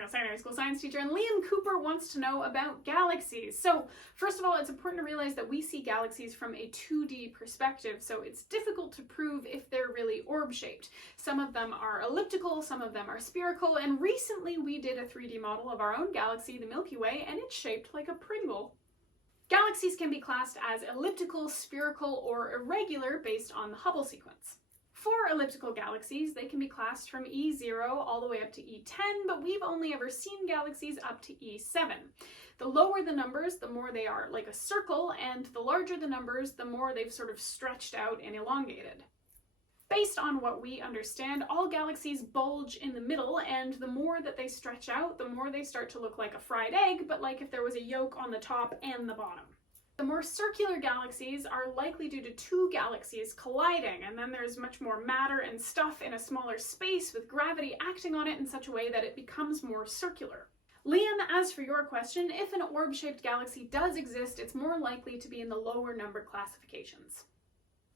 I'm a secondary school science teacher, and Liam Cooper wants to know about galaxies. So first of all, it's important to realize that we see galaxies from a 2D perspective, so it's difficult to prove if they're really orb-shaped. Some of them are elliptical, some of them are spherical, and recently we did a 3D model of our own galaxy, the Milky Way, and it's shaped like a Pringle. Galaxies can be classed as elliptical, spherical, or irregular based on the Hubble sequence. For elliptical galaxies, they can be classed from E0 all the way up to E10, but we've only ever seen galaxies up to E7. The lower the numbers, the more they are like a circle, and the larger the numbers, the more they've sort of stretched out and elongated. Based on what we understand, all galaxies bulge in the middle, and the more that they stretch out, the more they start to look like a fried egg, but like if there was a yolk on the top and the bottom. The more circular galaxies are likely due to two galaxies colliding, and then there's much more matter and stuff in a smaller space with gravity acting on it in such a way that it becomes more circular. Liam, as for your question, if an orb-shaped galaxy does exist, it's more likely to be in the lower number classifications.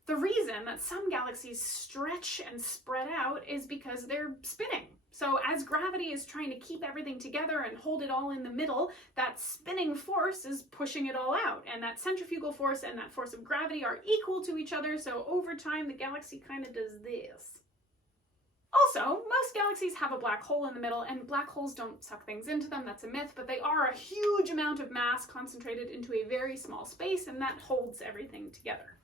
The reason that some galaxies stretch and spread out is because they're spinning. So as gravity is trying to keep everything together and hold it all in the middle, that spinning force is pushing it all out. And that centrifugal force and that force of gravity are equal to each other, so over time the galaxy kind of does this. Also, most galaxies have a black hole in the middle, and black holes don't suck things into them, that's a myth, but they are a huge amount of mass concentrated into a very small space, and that holds everything together.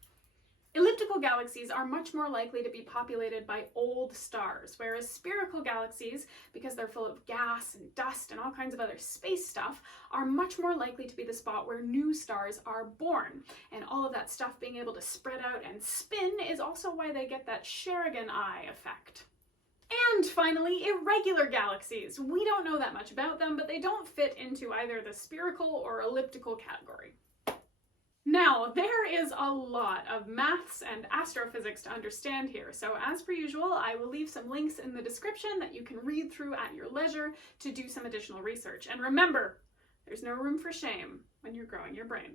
Elliptical galaxies are much more likely to be populated by old stars, whereas spherical galaxies, because they're full of gas and dust and all kinds of other space stuff, are much more likely to be the spot where new stars are born. And all of that stuff being able to spread out and spin is also why they get that Sheridan eye effect. And finally, irregular galaxies. We don't know that much about them, but they don't fit into either the spherical or elliptical category. Now, there is a lot of maths and astrophysics to understand here, so as per usual, I will leave some links in the description that you can read through at your leisure to do some additional research. And remember, there's no room for shame when you're growing your brain.